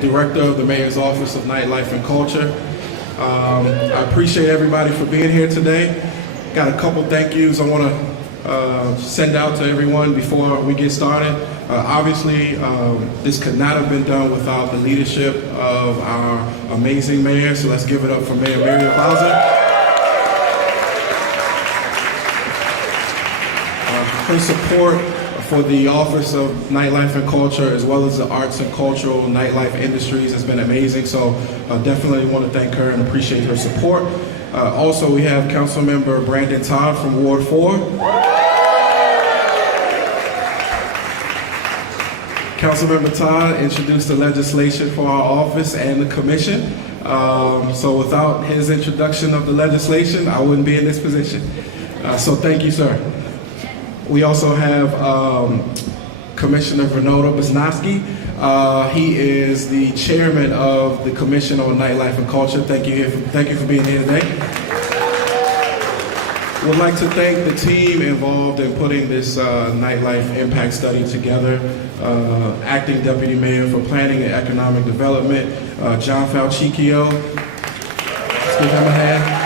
Director of the Mayor's Office of Nightlife and Culture. I appreciate everybody for being here today. Got a couple thank yous I want to send out to everyone before we get started. Obviously, this could not have been done without the leadership of our amazing mayor, so let's give it up for Mayor Muriel Bowser. Her support for the Office of Nightlife and Culture, as well as the arts and cultural nightlife industries, has been amazing. So definitely want to thank her and appreciate her support. Also, we have Councilmember Brandon Todd from Ward 4. Councilmember Todd introduced the legislation for our office and the commission. So without his introduction of the legislation, I wouldn't be in this position. So thank you, sir. We also have Commissioner Renato Bisnowski. He is the chairman of the Commission on Nightlife and Culture. Thank you for being here today. Would like to thank the team involved in putting this nightlife impact study together. Acting Deputy Mayor for Planning and Economic Development, John Falchicchio. Let's give him a hand.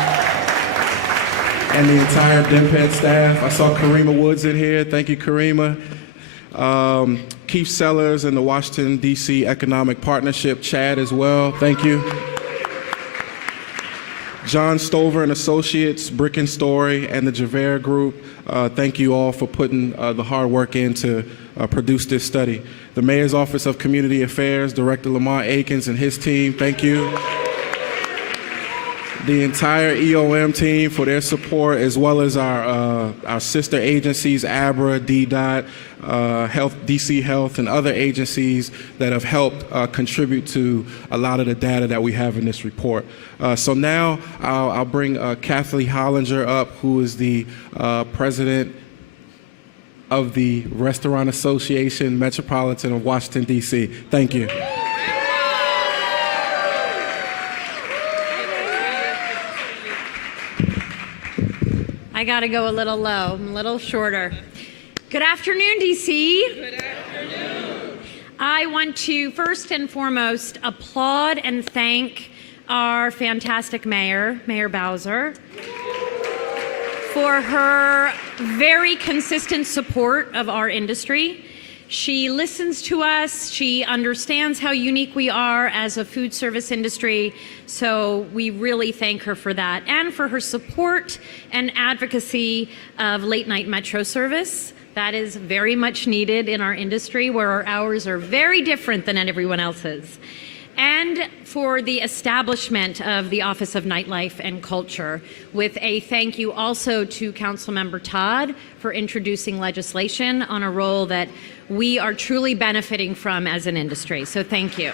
And the entire DEMPED staff. I saw Karima Woods in here. Thank you, Karima. Keith Sellers and the Washington, D.C. Economic Partnership, Chad as well. Thank you. John Stover and Associates, Brick and Story, and the Javert Group. Thank you all for putting the hard work in to produce this study. The Mayor's Office of Community Affairs, Director Lamar Akins and his team, thank you. The entire EOM team for their support, as well as our sister agencies, ABRA, DDOT, Health, DC Health, and other agencies that have helped contribute to a lot of the data that we have in this report. So now I'll bring Kathleen Hollinger up, who is the president of the Restaurant Association Metropolitan of Washington, D.C. Thank you. I got to go a little low, a little shorter. Good afternoon, DC. Good afternoon. I want to first and foremost applaud and thank our fantastic mayor, Mayor Bowser, for her very consistent support of our industry. She listens to us, she understands how unique we are as a food service industry, so we really thank her for that, and for her support and advocacy of late night metro service. That is very much needed in our industry, where our hours are very different than everyone else's. And for the establishment of the Office of Nightlife and Culture, with a thank you also to Councilmember Todd for introducing legislation on a role that we are truly benefiting from as an industry. So thank you.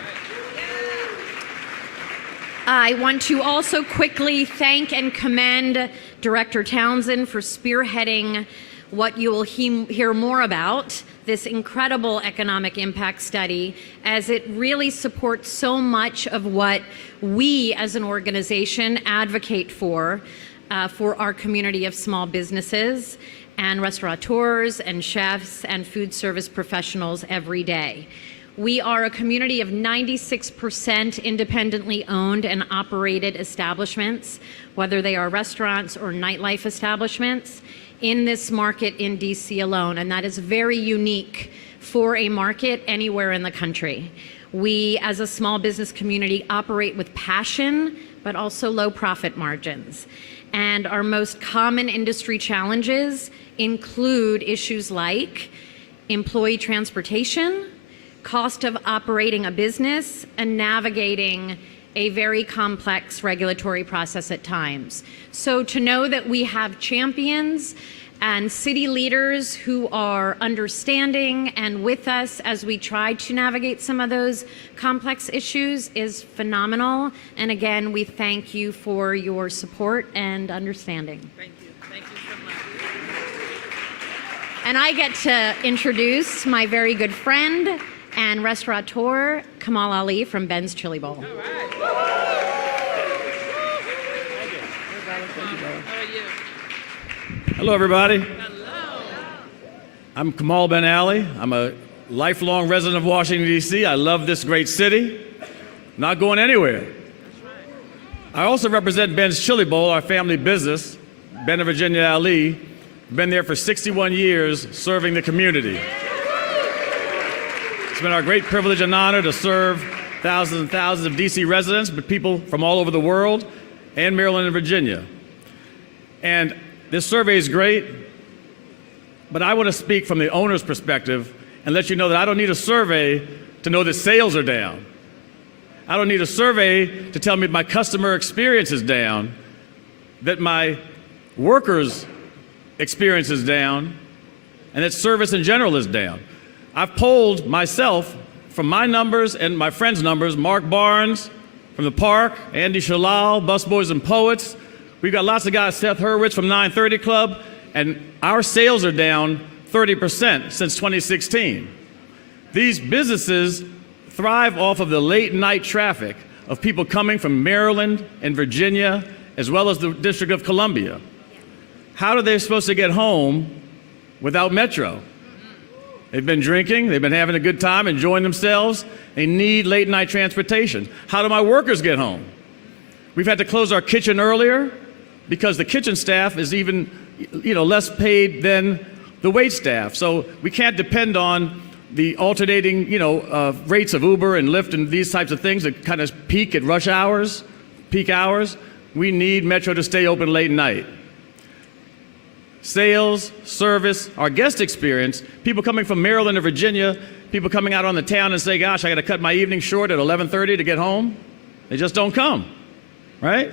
I want to also quickly thank and commend Director Townsend for spearheading what you will hear more about, this incredible economic impact study, as it really supports so much of what we as an organization advocate for our community of small businesses and restaurateurs and chefs and food service professionals every day. We are a community of 96% independently owned and operated establishments, whether they are restaurants or nightlife establishments, in this market in DC alone, and that is very unique for a market anywhere in the country. We, as a small business community, operate with passion, but also low profit margins. And our most common industry challenges include issues like employee transportation, cost of operating a business, and navigating a very complex regulatory process at times. So to know that we have champions and city leaders who are understanding and with us as we try to navigate some of those complex issues is phenomenal. And again, we thank you for your support and understanding. Thank you. Thank you so much. And I get to introduce my very good friend and restaurateur, Kamal Ali from Ben's Chili Bowl. All right. Thank you, brother. How are you? Hello, everybody. Hello. I'm Kamal Ben Ali. I'm a lifelong resident of Washington, D.C. I love this great city. Not going anywhere. I also represent Ben's Chili Bowl, our family business. Ben and Virginia Ali. Been there for 61 years serving the community. It's been our great privilege and honor to serve thousands and thousands of D.C. residents, but people from all over the world, and Maryland and Virginia. And this survey is great, but I want to speak from the owner's perspective and let you know that I don't need a survey to know that sales are down. I don't need a survey to tell me my customer experience is down, that my workers' experience is down, and that service in general is down. I've polled myself from my numbers and my friends' numbers, Mark Barnes from the Park, Andy Shalal, Busboys and Poets. We've got lots of guys, Seth Hurwitz from 930 Club, and our sales are down 30% since 2016. These businesses thrive off of the late night traffic of people coming from Maryland and Virginia, as well as the District of Columbia. How are they supposed to get home without Metro? They've been drinking, they've been having a good time, enjoying themselves. They need late night transportation. How do my workers get home? We've had to close our kitchen earlier because the kitchen staff is even less paid than the wait staff. So we can't depend on the alternating rates of Uber and Lyft and these types of things that kind of peak at rush hours, peak hours. We need Metro to stay open late night. Sales, service, our guest experience, people coming from Maryland or Virginia, people coming out on the town and say, gosh, I got to cut my evening short at 11:30 to get home. They just don't come, right?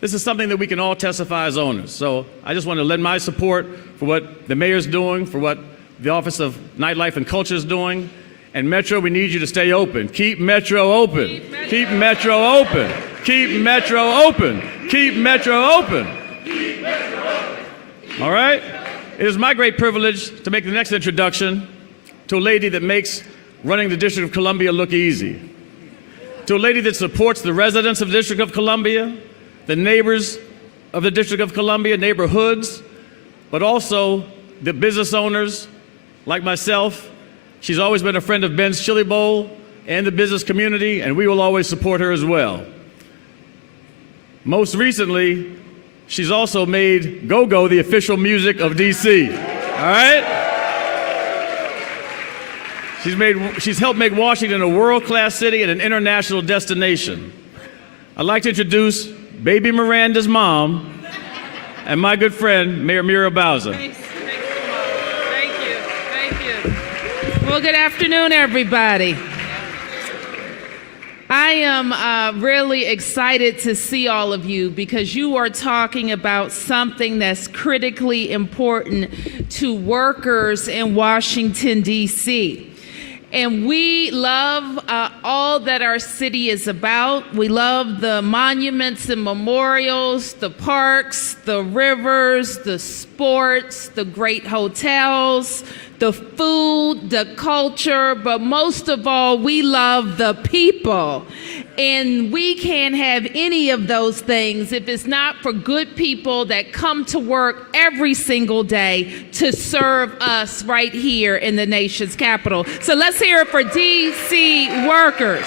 This is something that we can all testify as owners. So I just want to lend my support for what the mayor's doing, for what the Office of Nightlife and Culture is doing. And Metro, we need you to stay open. Keep Metro open. Keep Metro open. Keep Metro open. Keep Metro open. Keep Metro open. All right? It is my great privilege to make the next introduction to a lady that makes running the District of Columbia look easy. To a lady that supports the residents of the District of Columbia, the neighbors of the District of Columbia, neighborhoods, but also the business owners like myself. She's always been a friend of Ben's Chili Bowl and the business community, and we will always support her as well. Most recently, she's also made go-go the official music of DC, all right? She's helped make Washington a world-class city and an international destination. I'd like to introduce Baby Miranda's mom and my good friend, Mayor Muriel Bowser. Thank you. Thank you. Well, good afternoon, everybody. I am really excited to see all of you because you are talking about something that's critically important to workers in Washington, D.C. And we love all that our city is about. We love the monuments and memorials, the parks, the rivers, the sports, the great hotels, the food, the culture, but most of all, we love the people. And we can't have any of those things if it's not for good people that come to work every single day to serve us right here in the nation's capital. So let's hear it for DC workers.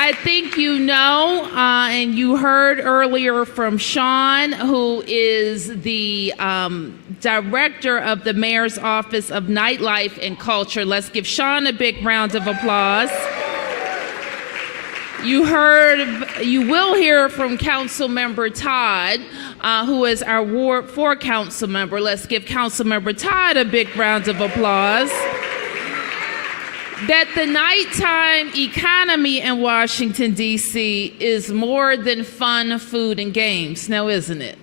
I think you know, and you heard earlier from Sean, who is the director of the Mayor's Office of Nightlife and Culture. Let's give Sean a big round of applause. You will hear from Councilmember Todd, who is our Ward 4 council member. Let's give Councilmember Todd a big round of applause. That the nighttime economy in Washington, D.C. is more than fun, food, and games, now isn't it?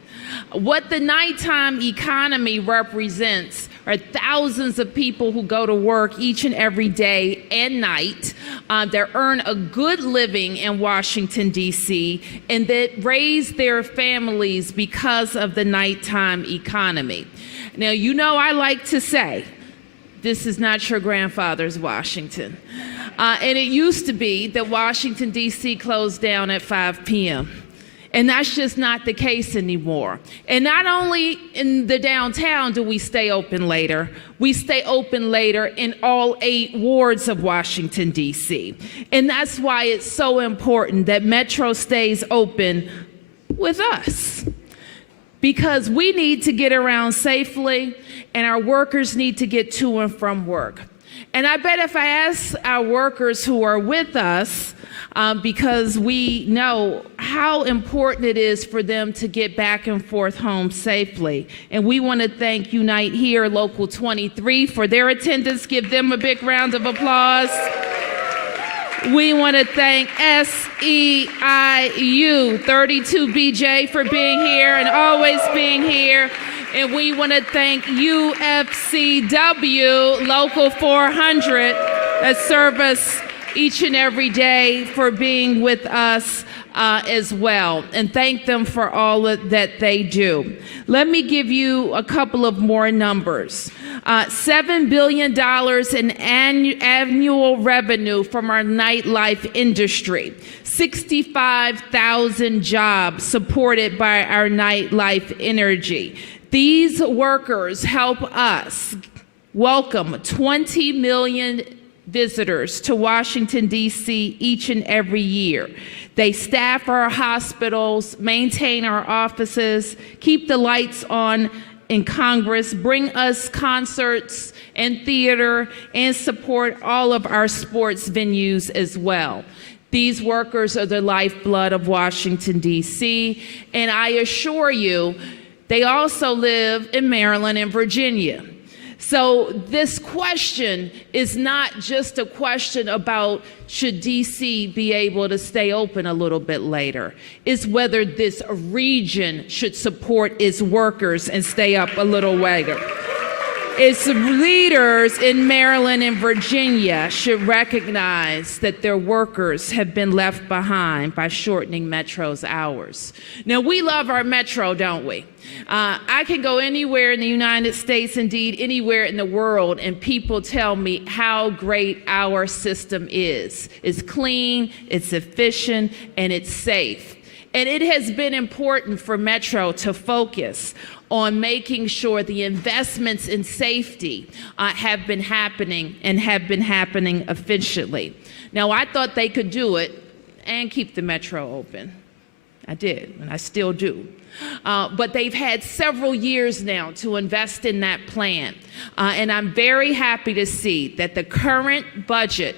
What the nighttime economy represents are thousands of people who go to work each and every day and night that earn a good living in Washington, D.C., and that raise their families because of the nighttime economy. Now, you know I like to say, this is not your grandfather's Washington. And it used to be that Washington, D.C. closed down at 5 p.m. And that's just not the case anymore. And not only in the downtown do we stay open later, we stay open later in all 8 wards of Washington, D.C. And that's why it's so important that Metro stays open with us. Because we need to get around safely, and our workers need to get to and from work. And I bet if I ask our workers who are with us, because we know how important it is for them to get back and forth home safely. And we want to thank Unite Here Local 23 for their attendance. Give them a big round of applause. We want to thank SEIU 32BJ for being here and always being here. And we want to thank UFCW Local 400 that serve us each and every day for being with us as well, and thank them for all that they do. Let me give you a couple of more numbers. $7 billion in annual revenue from our nightlife industry. 65,000 jobs supported by our nightlife energy. These workers help us welcome 20 million visitors to Washington, D.C. each and every year. They staff our hospitals, maintain our offices, keep the lights on in Congress, bring us concerts and theater, and support all of our sports venues as well. These workers are the lifeblood of Washington, D.C., and I assure you, they also live in Maryland and Virginia. So this question is not just a question about should DC be able to stay open a little bit later. It's whether this region should support its workers and stay up a little later. Its leaders in Maryland and Virginia should recognize that their workers have been left behind by shortening Metro's hours. Now, we love our Metro, don't we? I can go anywhere in the United States, indeed anywhere in the world, and people tell me how great our system is. It's clean, it's efficient, and it's safe. And it has been important for Metro to focus on making sure the investments in safety have been happening and have been happening efficiently. Now, I thought they could do it and keep the Metro open. I did, and I still do. But they've had several years now to invest in that plan. And I'm very happy to see that the current budget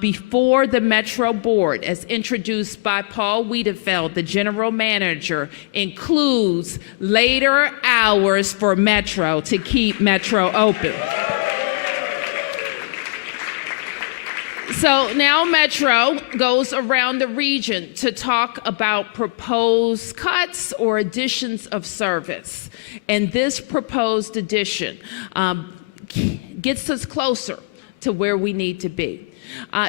before the Metro Board, as introduced by Paul Wiedefeld, the general manager, includes later hours for Metro to keep Metro open. So now Metro goes around the region to talk about proposed cuts or additions of service. And this proposed addition gets us closer to where we need to be.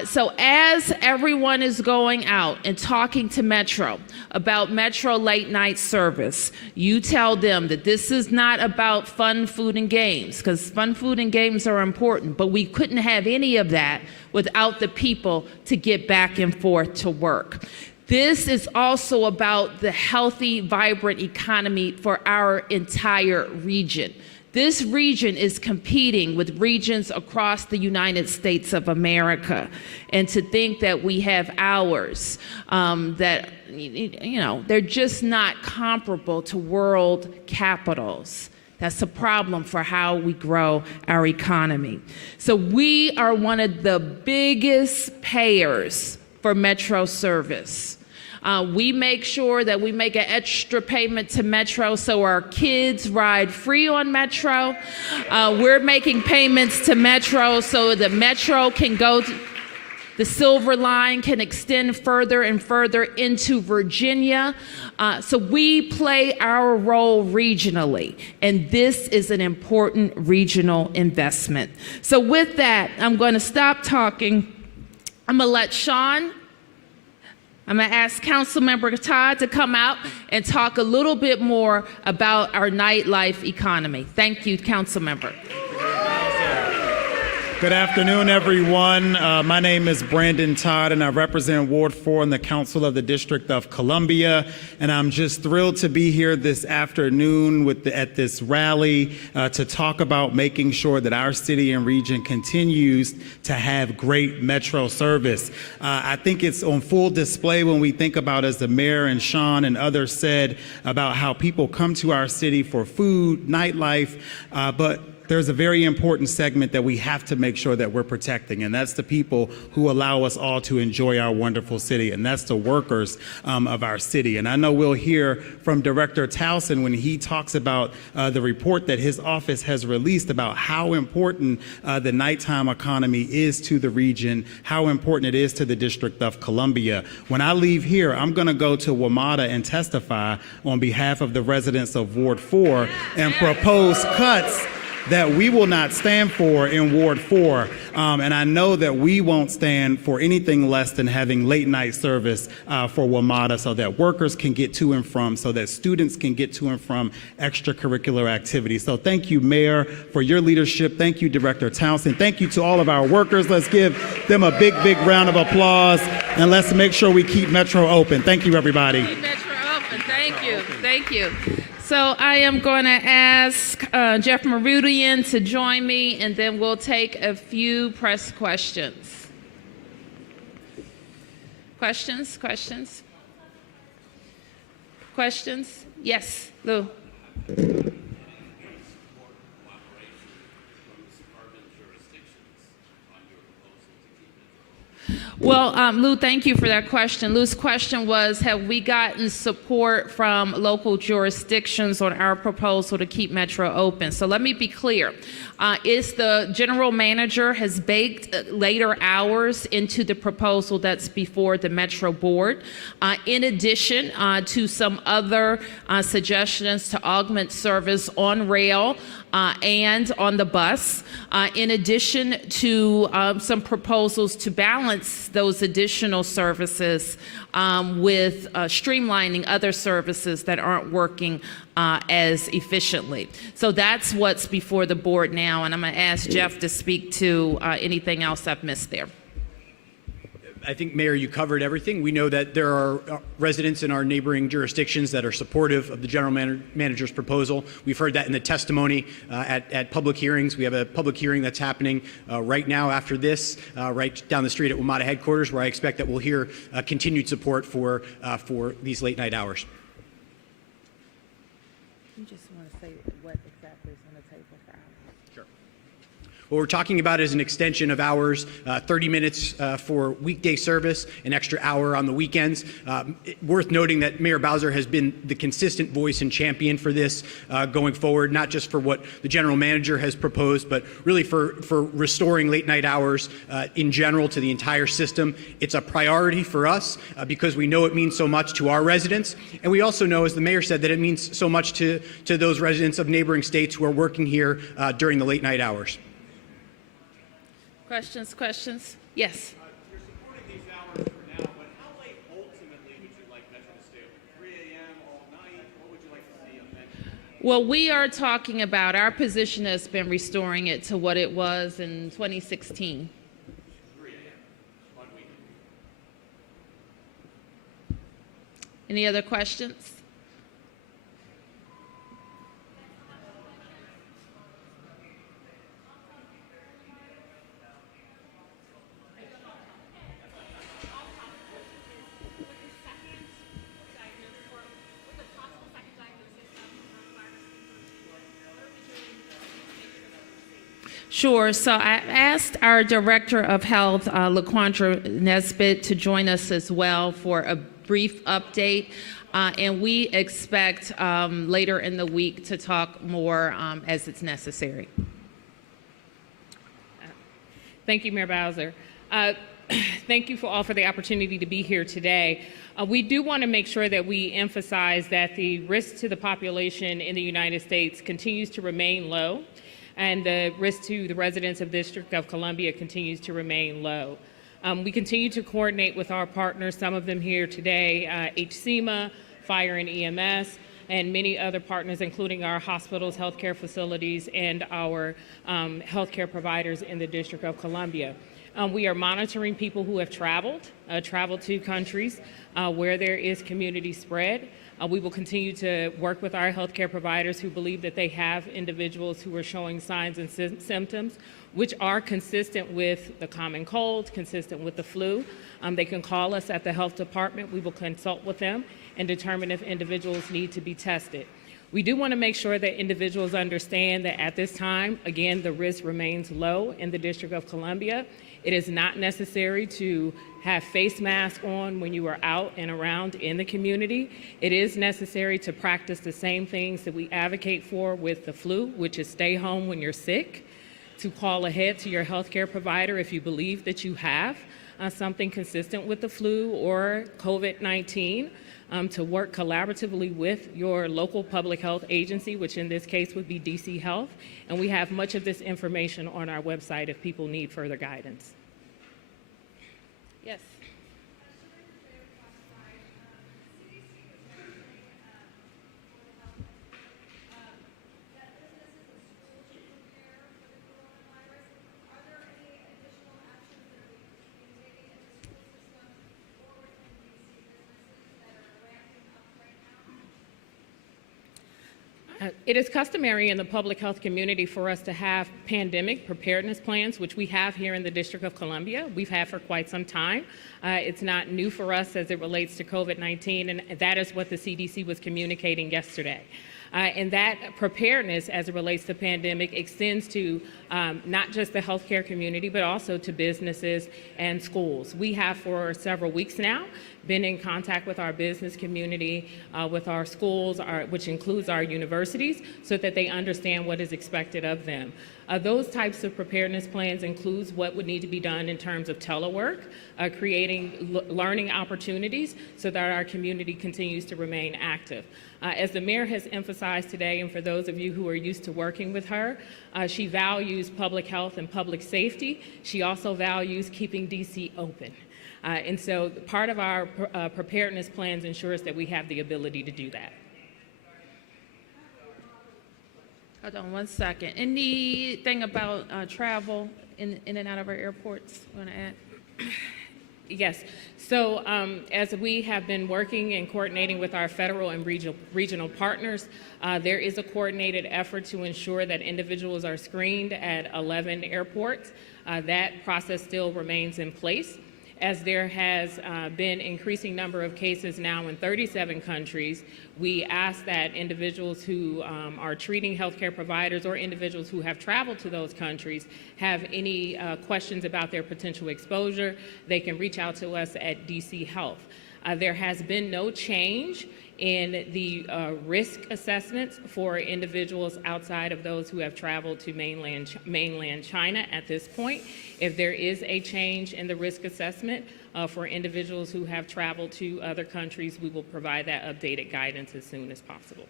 So as everyone is going out and talking to Metro about Metro late night service, you tell them that this is not about fun, food, and games, because fun, food, and games are important, but we couldn't have any of that without the people to get back and forth to work. This is also about the healthy, vibrant economy for our entire region. This region is competing with regions across the United States of America. And to think that we have hours that, you know, they're just not comparable to world capitals. That's a problem for how we grow our economy. So we are one of the biggest payers for Metro service. We make sure that we make an extra payment to Metro so our kids ride free on Metro. We're making payments to Metro so that Metro can go to the Silver Line can extend further and further into Virginia. So we play our role regionally, and this is an important regional investment. So with that, I'm going to stop talking. I'm going to let Sean, I'm going to ask Councilmember Todd to come out and talk a little bit more about our nightlife economy. Thank you, Councilmember. Good afternoon, everyone. My name is Brandon Todd, and I represent Ward 4 in the Council of the District of Columbia. And I'm just thrilled to be here this afternoon at this rally to talk about making sure that our city and region continues to have great metro service. I think it's on full display when we think about, as the mayor and Sean and others said, about how people come to our city for food, nightlife, but there's a very important segment that we have to make sure that we're protecting, and that's the people who allow us all to enjoy our wonderful city, and that's the workers of our city. And I know we'll hear from Director Towson when he talks about the report that his office has released about how important the nighttime economy is to the region, how important it is to the District of Columbia. When I leave here, I'm going to go to WMATA and testify on behalf of the residents of Ward 4 and propose cuts that we will not stand for in Ward 4. And I know that we won't stand for anything less than having late night service for WMATA so that workers can get to and from, so that students can get to and from extracurricular activities. So thank you, Mayor, for your leadership. Thank you, Director Townsend. Thank you to all of our workers. Let's give them a big, big round of applause. And let's make sure we keep Metro open. Thank you, everybody. Keep Metro open. Thank you. Thank you. So I am going to ask Jeff Meridian to join me, and then we'll take a few press questions. Questions? Questions? Questions? Yes, Lou. Well, Lou, thank you for that question. Lou's question was, have we gotten support from local jurisdictions on our proposal to keep Metro open? So let me be clear. The general manager has baked later hours into the proposal that's before the Metro Board, in addition to some other suggestions to augment service on rail and on the bus, in addition to some proposals to balance those additional services with streamlining other services that aren't working as efficiently. So that's what's before the board now, and I'm going to ask Jeff to speak to anything else I've missed there. I think, Mayor, you covered everything. We know that there are residents in our neighboring jurisdictions that are supportive of the general manager's proposal. We've heard that in the testimony at public hearings. We have a public hearing that's happening right now after this, right down the street at WMATA headquarters, where I expect that we'll hear continued support for these late night hours. You just want to say what exactly is on the table for hours. Sure. What we're talking about is an extension of hours, 30 minutes for weekday service, an extra hour on the weekends. Worth noting that Mayor Bowser has been the consistent voice and champion for this going forward, not just for what the general manager has proposed, but really for restoring late night hours in general to the entire system. It's a priority for us because we know it means so much to our residents. And we also know, as the mayor said, that it means so much to those residents of neighboring states who are working here during the late night hours. Questions? Questions? Yes. You're supporting these hours for now, but how late ultimately would you like Metro to stay open? 3 a.m. all night? What would you like to see on Metro? Well, we are talking about, our position has been restoring it to what it was in 2016. 3 a.m. 1 week. Any other questions? Sure. So I asked our Director of Health, LaQuandra Nesbitt, to join us as well for a brief update. And we expect later in the week to talk more as it's necessary. Thank you, Mayor Bowser. Thank you all for the opportunity to be here today. We do want to make sure that we emphasize that the risk to the population in the United States continues to remain low, and the risk to the residents of the District of Columbia continues to remain low. We continue to coordinate with our partners, some of them here today, HCEMA, Fire and EMS, and many other partners, including our hospitals, healthcare facilities, and our healthcare providers in the District of Columbia. We are monitoring people who have traveled to countries where there is community spread. We will continue to work with our healthcare providers who believe that they have individuals who are showing signs and symptoms which are consistent with the common cold, consistent with the flu. They can call us at the health department. We will consult with them and determine if individuals need to be tested. We do want to make sure that individuals understand that at this time, again, the risk remains low in the District of Columbia. It is not necessary to have face masks on when you are out and around in the community. It is necessary to practice the same things that we advocate for with the flu, which is stay home when you're sick, to call ahead to your healthcare provider if you believe that you have something consistent with the flu or COVID-19, to work collaboratively with your local public health agency, which in this case would be DC Health. And we have much of this information on our website if people need further guidance. Yes. It is customary in the public health community for us to have pandemic preparedness plans, which we have here in the District of Columbia. We've had for quite some time. It's not new for us as it relates to COVID-19, and that is what the CDC was communicating yesterday. And that preparedness as it relates to pandemic extends to not just the healthcare community, but also to businesses and schools. We have for several weeks now been in contact with our business community, with our schools, which includes our universities, so that they understand what is expected of them. Those types of preparedness plans includes what would need to be done in terms of telework, creating learning opportunities so that our community continues to remain active. As the mayor has emphasized today, and for those of you who are used to working with her, she values public health and public safety. She also values keeping DC open. And so part of our preparedness plans ensures that we have the ability to do that. Hold on one second. Anything about travel in and out of our airports you want to add? Yes. So as we have been working and coordinating with our federal and regional partners, there is a coordinated effort to ensure that individuals are screened at 11 airports. That process still remains in place. As there has been increasing number of cases now in 37 countries, we ask that individuals who are treating healthcare providers or individuals who have traveled to those countries have any questions about their potential exposure, they can reach out to us at DC Health. There has been no change in the risk assessments for individuals outside of those who have traveled to mainland China at this point. If there is a change in the risk assessment for individuals who have traveled to other countries, we will provide that updated guidance as soon as possible.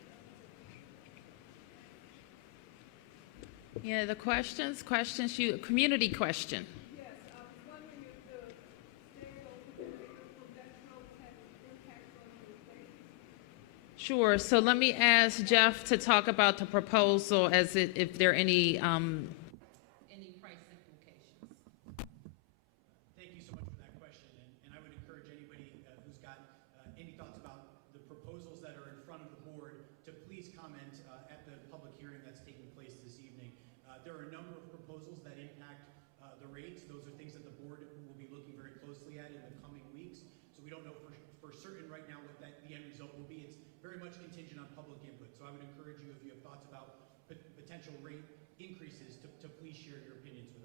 Yeah, the questions, community question. Sure. So let me ask Jeff to talk about the proposal as if there are any price implications. Thank you so much for that question, and I would encourage anybody who's got any thoughts about the proposals that are in front of the board to please comment at the public hearing that's taking place this evening. There are a number of proposals that impact the rates. Those are things that the board will be looking very closely at in the coming weeks. So we don't know for certain right now what the end result will be. It's very much contingent on public input. So I would encourage you, if you have thoughts about potential rate increases, to please share your opinions with